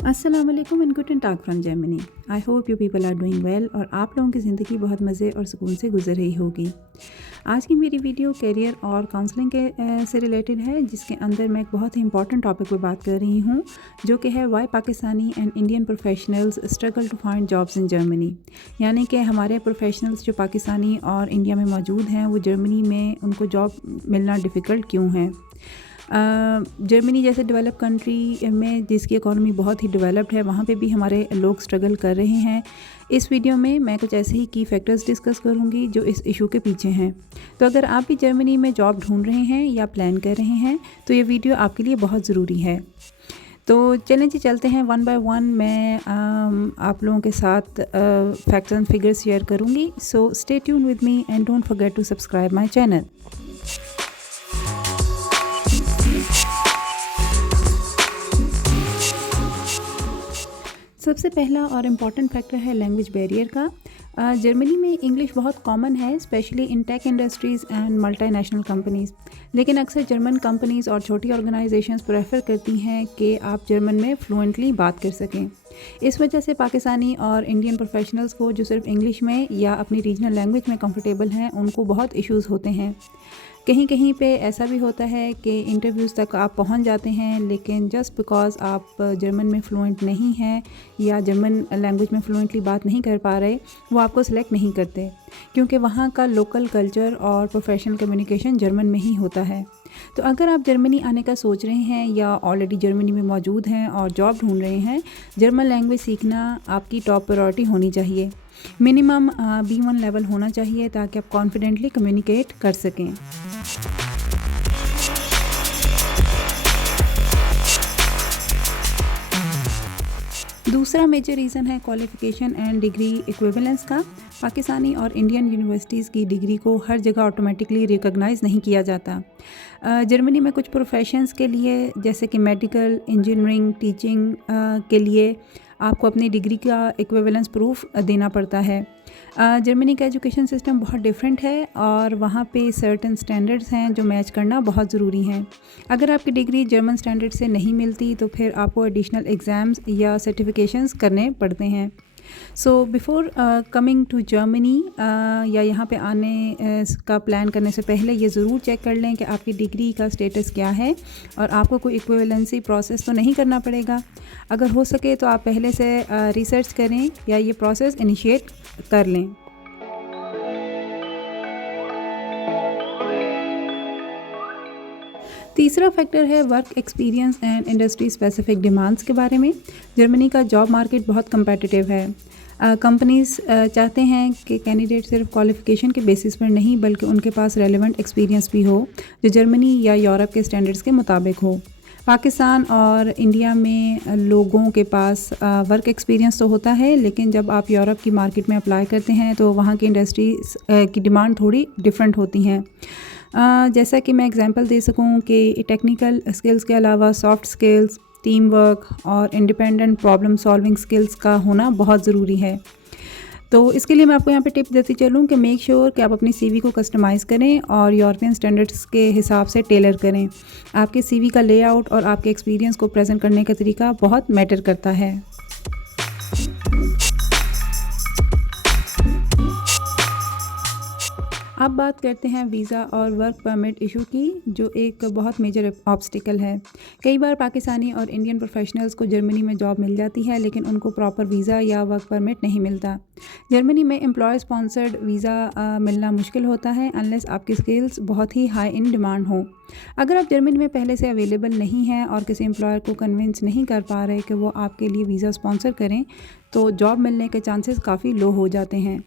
अस्सलाम वालेकुम and good talk from Germany. I hope you people are doing well और आप लोगों की ज़िंदगी बहुत मज़े और सुकून से गुजर रही होगी। आज की मेरी वीडियो करियर और काउंसलिंग के से रिलेटेड है, जिसके अंदर मैं एक बहुत ही इंपॉर्टेंट टॉपिक पर बात कर रही हूँ, जो कि है why Pakistani and Indian professionals struggle to find jobs in Germany. यानी कि हमारे प्रोफेशनल्स जो पाकिस्तानी और इंडिया में मौजूद हैं, वो जर्मनी में उनको जॉब मिलना डिफ़िकल्ट क्यों है। जर्मनी जैसे डेवलप कंट्री में जिसकी इकॉनमी बहुत ही डेवलप्ड है, वहाँ पे भी हमारे लोग स्ट्रगल कर रहे हैं। इस वीडियो में मैं कुछ ऐसे ही की फैक्टर्स डिस्कस करूँगी जो इस इशू के पीछे हैं। तो अगर आप भी जर्मनी में जॉब ढूंढ रहे हैं या प्लान कर रहे हैं तो ये वीडियो आपके लिए बहुत ज़रूरी है। तो चलें जी, चलते हैं वन बाय वन। मैं आप लोगों के साथ फैक्ट्स एंड फिगर्स शेयर करूँगी। So stay tuned with me and don't forget to subscribe my channel. सबसे पहला और इम्पॉर्टेंट फैक्टर है लैंग्वेज बैरियर का। जर्मनी में इंग्लिश बहुत कॉमन है, especially in tech industries and multinational companies. लेकिन अक्सर जर्मन कंपनीज़ और छोटी ऑर्गेनाइजेशंस प्रेफर करती हैं कि आप जर्मन में फ्लुएंटली बात कर सकें। इस वजह से पाकिस्तानी और इंडियन प्रोफेशनल्स को जो सिर्फ इंग्लिश में या अपनी रीजनल लैंग्वेज में कंफर्टेबल हैं, उनको बहुत इश्यूज़ होते हैं। कहीं कहीं पे ऐसा भी होता है कि इंटरव्यूज़ तक आप पहुंच जाते हैं, लेकिन जस्ट बिकॉज़ आप जर्मन में फ्लुएंट नहीं हैं या जर्मन लैंग्वेज में फ्लुएंटली बात नहीं कर पा रहे, वो आपको सिलेक्ट नहीं करते, क्योंकि वहाँ का लोकल कल्चर और प्रोफेशनल कम्युनिकेशन जर्मन में ही होता है। तो अगर आप जर्मनी आने का सोच रहे हैं या ऑलरेडी जर्मनी में मौजूद हैं और जॉब ढूंढ रहे हैं, जर्मन लैंग्वेज सीखना आपकी टॉप प्रायोरिटी होनी चाहिए। मिनिमम B1 लेवल होना चाहिए ताकि आप कॉन्फिडेंटली कम्युनिकेट कर सकें। दूसरा मेजर रीज़न है क्वालिफ़िकेशन एंड डिग्री इक्विवेलेंस का। पाकिस्तानी और इंडियन यूनिवर्सिटीज़ की डिग्री को हर जगह ऑटोमेटिकली रिकॉग्नाइज़ नहीं किया जाता। जर्मनी में कुछ प्रोफेशंस के लिए, जैसे कि मेडिकल, इंजीनियरिंग, टीचिंग के लिए आपको अपनी डिग्री का इक्विवेलेंस प्रूफ देना पड़ता है। जर्मनी का एजुकेशन सिस्टम बहुत डिफरेंट है और वहाँ पे सर्टेन स्टैंडर्ड्स हैं जो मैच करना बहुत ज़रूरी हैं। अगर आपकी डिग्री जर्मन स्टैंडर्ड से नहीं मिलती तो फिर आपको एडिशनल एग्ज़ाम्स या सर्टिफिकेशंस करने पड़ते हैं। सो बिफ़ोर कमिंग टू जर्मनी या यहाँ पे आने का प्लान करने से पहले ये ज़रूर चेक कर लें कि आपकी डिग्री का स्टेटस क्या है और आपको कोई इक्विवेलेंसी प्रोसेस तो नहीं करना पड़ेगा। अगर हो सके तो आप पहले से रिसर्च करें या ये प्रोसेस इनिशिएट कर लें। तीसरा फैक्टर है work experience and industry specific demands के बारे में। जर्मनी का जॉब मार्केट बहुत कम्पेटिटिव है। कंपनीज़ चाहते हैं कि कैंडिडेट सिर्फ क्वालिफ़िकेशन के बेसिस पर नहीं, बल्कि उनके पास रेलेवेंट एक्सपीरियंस भी हो जो जर्मनी या यूरोप के स्टैंडर्ड्स के मुताबिक हो। पाकिस्तान और इंडिया में लोगों के पास वर्क एक्सपीरियंस तो होता है, लेकिन जब आप यूरोप की मार्केट में अप्लाई करते हैं तो वहाँ की इंडस्ट्रीज़ की डिमांड थोड़ी डिफरेंट होती हैं। जैसा कि मैं एग्जांपल दे सकूं कि टेक्निकल स्किल्स के अलावा सॉफ्ट स्किल्स, टीम वर्क और इंडिपेंडेंट प्रॉब्लम सॉल्विंग स्किल्स का होना बहुत ज़रूरी है। तो इसके लिए मैं आपको यहाँ पे टिप देती चलूँ कि मेक श्योर कि आप अपनी सीवी को कस्टमाइज़ करें और यूरोपियन स्टैंडर्ड्स के हिसाब से टेलर करें। आपके सीवी का लेआउट और आपके एक्सपीरियंस को प्रेजेंट करने का तरीका बहुत मैटर करता है। अब बात करते हैं वीज़ा और वर्क परमिट इशू की, जो एक बहुत मेजर ऑब्स्टिकल है। कई बार पाकिस्तानी और इंडियन प्रोफेशनल्स को जर्मनी में जॉब मिल जाती है, लेकिन उनको प्रॉपर वीज़ा या वर्क परमिट नहीं मिलता। जर्मनी में एम्प्लॉय स्पॉन्सर्ड वीज़ा मिलना मुश्किल होता है अनलेस आपकी स्किल्स बहुत ही हाई इन डिमांड हो। अगर आप जर्मनी में पहले से अवेलेबल नहीं हैं और किसी एम्प्लॉयर को कन्विंस नहीं कर पा रहे कि वो आपके लिए वीज़ा स्पॉन्सर करें, तो जॉब मिलने के चांसेस काफ़ी लो हो जाते हैं।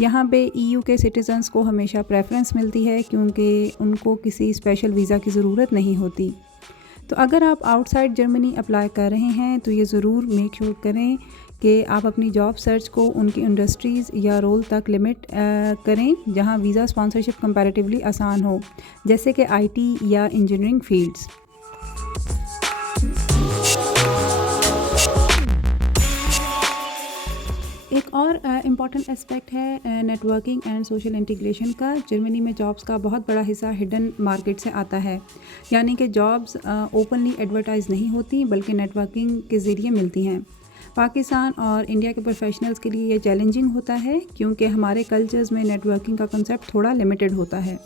यहाँ पे EU के सिटीज़न्स को हमेशा प्रेफरेंस मिलती है क्योंकि उनको किसी स्पेशल वीज़ा की ज़रूरत नहीं होती। तो अगर आप आउटसाइड जर्मनी अप्लाई कर रहे हैं तो ये ज़रूर मेक श्योर करें कि आप अपनी जॉब सर्च को उनकी इंडस्ट्रीज़ या रोल तक लिमिट करें जहाँ वीज़ा स्पॉन्सरशिप कंपैरेटिवली आसान हो, जैसे कि IT या इंजीनियरिंग फील्ड्स। एक और इम्पॉर्टेंट एस्पेक्ट है नेटवर्किंग एंड सोशल इंटीग्रेशन का। जर्मनी में जॉब्स का बहुत बड़ा हिस्सा हिडन मार्केट से आता है, यानी कि जॉब्स ओपनली एडवर्टाइज नहीं होती बल्कि नेटवर्किंग के ज़रिए मिलती हैं। पाकिस्तान और इंडिया के प्रोफेशनल्स के लिए ये चैलेंजिंग होता है क्योंकि हमारे कल्चर्स में नेटवर्किंग का कंसेप्ट थोड़ा लिमिटेड होता है।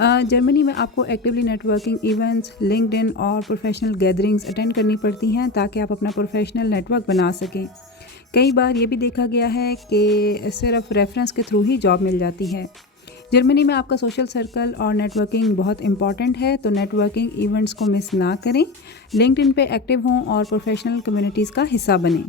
जर्मनी में आपको एक्टिवली नेटवर्किंग इवेंट्स, लिंक्डइन और प्रोफेशनल गैदरिंग्स अटेंड करनी पड़ती हैं ताकि आप अपना प्रोफेशनल नेटवर्क बना सकें। कई बार ये भी देखा गया है कि सिर्फ रेफरेंस के थ्रू ही जॉब मिल जाती है। जर्मनी में आपका सोशल सर्कल और नेटवर्किंग बहुत इंपॉर्टेंट है, तो नेटवर्किंग इवेंट्स को मिस ना करें। लिंक्डइन पे एक्टिव हों और प्रोफेशनल कम्युनिटीज़ का हिस्सा बनें।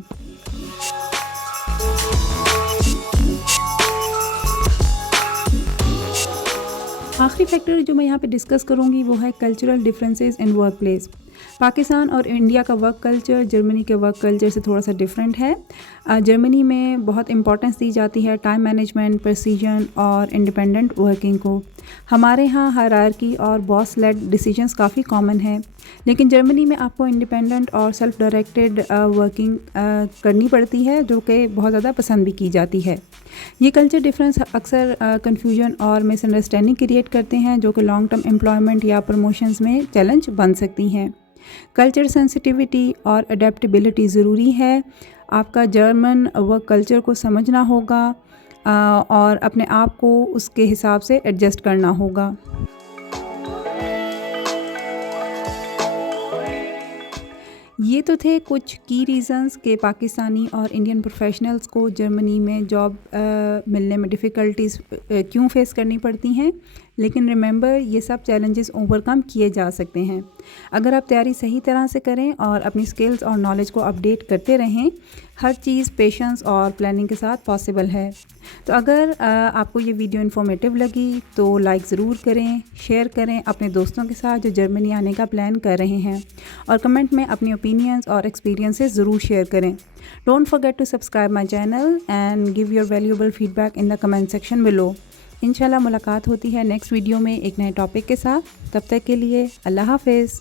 आखिरी फैक्टर जो मैं यहाँ पे डिस्कस करूँगी वो है cultural differences in work place. Pakistan और इंडिया का वर्क कल्चर जर्मनी के वर्क कल्चर से थोड़ा सा डिफरेंट है। जर्मनी में बहुत इंपॉर्टेंस दी जाती है टाइम मैनेजमेंट, प्रेसिजन और इंडिपेंडेंट वर्किंग को। हमारे यहाँ हायरार्की और बॉस लेड डिसीजंस काफ़ी कॉमन है, लेकिन जर्मनी में आपको इंडिपेंडेंट और सेल्फ डायरेक्टेड वर्किंग करनी पड़ती है, जो कि बहुत ज़्यादा पसंद भी की जाती है। ये कल्चर डिफरेंस अक्सर कन्फ्यूजन और मिसअंडरस्टैंडिंग क्रिएट करते हैं, जो कि लॉन्ग टर्म एम्प्लॉयमेंट या प्रमोशंस में चैलेंज बन सकती हैं। कल्चर सेंसिटिविटी और अडेप्टेबिलिटी ज़रूरी है। आपका जर्मन वर्क कल्चर को समझना होगा और अपने आप को उसके हिसाब से एडजस्ट करना होगा। ये तो थे कुछ की रीज़न्स के पाकिस्तानी और इंडियन प्रोफेशनल्स को जर्मनी में जॉब मिलने में डिफ़िकल्टीज़ क्यों फेस करनी पड़ती हैं। लेकिन रिमेंबर, ये सब चैलेंजेस ओवरकम किए जा सकते हैं अगर आप तैयारी सही तरह से करें और अपनी स्किल्स और नॉलेज को अपडेट करते रहें। हर चीज़ पेशेंस और प्लानिंग के साथ पॉसिबल है। तो अगर आपको ये वीडियो इन्फॉर्मेटिव लगी तो लाइक ज़रूर करें, शेयर करें अपने दोस्तों के साथ जो जर्मनी आने का प्लान कर रहे हैं, और कमेंट में अपनी ओपिनियंस और एक्सपीरियंसेस ज़रूर शेयर करें। Don't forget to subscribe my channel and give your valuable feedback in the comment section below. इंशाल्लाह मुलाकात होती है नेक्स्ट वीडियो में एक नए टॉपिक के साथ। तब तक के लिए अल्लाह हाफ़िज़।